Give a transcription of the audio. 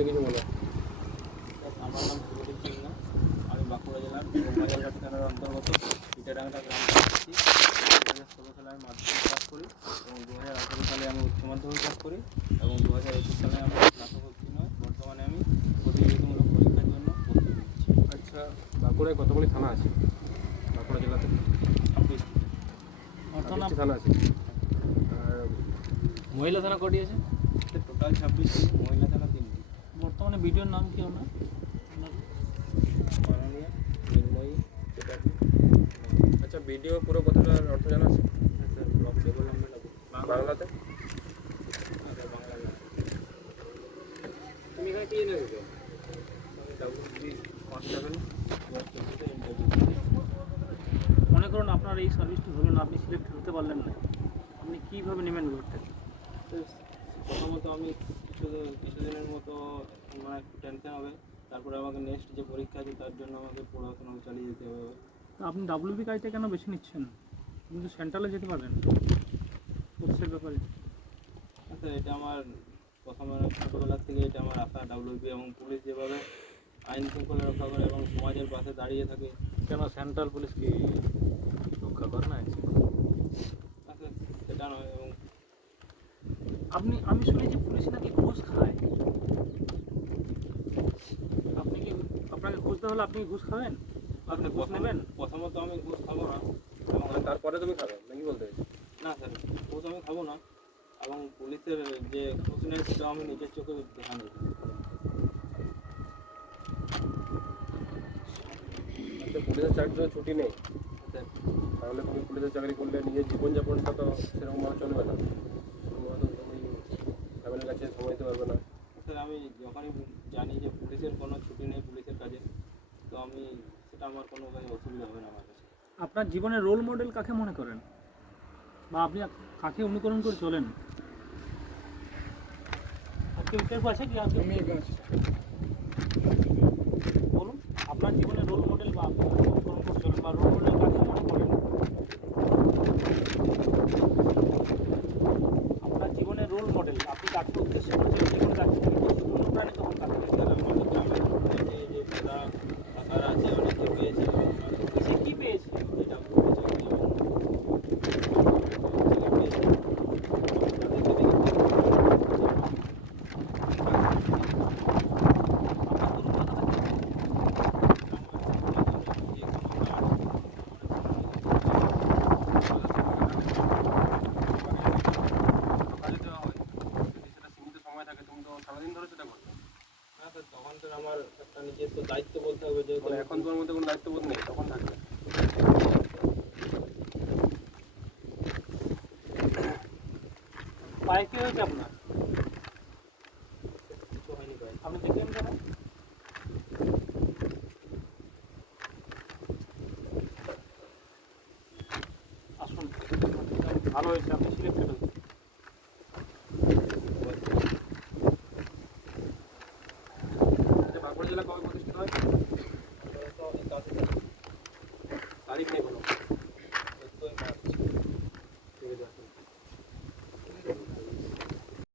সম্বন্ধে কিছু বলো। আমার নাম সুদীপ সিংহ, আমি বাঁকুড়া জেলার বাজারঘাট থানার অন্তর্গত ইটাডাঙ্গা গ্রাম থেকে এসেছি। 2016 সালে আমি মাধ্যমিক পাস করি এবং 2018 সালে আমি উচ্চ মাধ্যমিক পাস করি এবং 2021 সালে আমি স্নাতক উত্তীর্ণ হই। বর্তমানে আমি প্রতিযোগিতামূলক পরীক্ষার জন্য প্রস্তুতি নিচ্ছি। আচ্ছা, বাঁকুড়ায় কতগুলি থানা আছে? বাঁকুড়া জেলাতে 26টি থানা আছে। আর মহিলা থানা কটি আছে? টোটাল 26টি, মহিলা থানা 3টি। বর্তমানে ভিডিওর নাম কি আপনার? মাননীয় নির্ময়ী চ্যাটার্জি। আচ্ছা, ভিডিও পুরো কথাটার অর্থ জানা আছে? স্যার, ব্লক ডেভেলপমেন্ট বাংলাতে? বাংলা তুমি এখানে কি এনে দিতে? WB constable 2024 interview. মনে করুন আপনার এই সার্ভিসটা হলো না, আপনি সিলেক্ট হতে পারলেন না, আপনি কীভাবে নেবেন ব্যাপারটা? প্রথমত আমি কিছুদিনের মতো মানে একটু টেনশন হবে, তারপরে আমাকে নেক্সট যে পরীক্ষা আছে তার জন্য আমাকে পড়াশোনা চালিয়ে যেতে হবে। তা আপনি WB কাজটা কেন বেছে নিচ্ছেন? আপনি তো সেন্ট্রালে যেতে পারেন কোর্সের ব্যাপারে। আচ্ছা, এটা আমার প্রথমে ছোটোবেলার থেকে এটা আমার আশা। WB এবং পুলিশ যেভাবে আইন শৃঙ্খলা রক্ষা করে এবং সমাজের পাশে দাঁড়িয়ে থাকে। কেন সেন্ট্রাল পুলিশ কি রক্ষা করে না? আচ্ছা, সেটা নয়। এবং আমি শুনেছি পুলিশ নাকি ঘুষ খায়। আপনাকে ঘুষ দেওয়া হলে আপনি ঘুষ খাবেন? আপনি ঘুষ নেবেন? প্রথমত আমি ঘুষ খাবো না এবং তারপরে তুমি খাবে নাকি বলতে চাইছো? না স্যার, ঘুষ আমি খাবো না এবং পুলিশের যে ঘুষ নেয় সেটা আমি নিজের চোখে দেখা নেই। আচ্ছা, পুলিশের চাকরি ছুটি নেই, স্যার, তাহলে তুমি পুলিশের চাকরি করলে নিজের জীবনযাপনটা তো সেরকমভাবে চলবে না। তুমি ফ্যামিলির কাছে সময় দিতে পারবে না। স্যার, আমি যখনই জানি যে পুলিশের কোনো ছুটি নেই পুলিশের কাজে, তো আমি সেটা আমার কোনো কাজে অসুবিধা হবে না আমার কাছে। আপনার জীবনের রোল মডেল কাকে মনে করেন, বা আপনি কাকে অনুকরণ করে চলেন? আছে কি বলুন, আপনার জীবনের রোল মডেল বা আপনি কাকে অনুকরণ করে চলেন, বা রোল মডেল কাকে মনে করেন? আপনার জীবনের রোল মডেল আপনি কাকে উদ্দেশ্য করে চলেন? জীবনে কাকে অনুপ্রাণিত হন কাকে? স্যার, আমাদের গ্রামের যে পিতা কাকারা আছে অনেকে পেয়েছে এবং সে কী পেয়েছে? এটা বলতে চাই এবং পেয়েছে তাদেরকে দেখে কাজে দেওয়া হয়, যদি সেটা সীমিত সময় থাকে তুমি তো সারাদিন ধরে সেটা করবে। না স্যার, তখন তো আমার একটা নিজস্ব দায়িত্ব বলতে হবে যে মানে এখন তোমার মধ্যে কোনো দায়িত্ববোধ নেই, তখন থাকবে। পায়ে কী হয়েছে আপনার? কিছু হয়নি ভাই। আপনি দেখলেন কেন? আসুন, ভালো হয়েছে, আপনি সিলেক্টেড হয়েছেন। বাঁকুড়া জেলা কবে প্রতিষ্ঠিত হয়?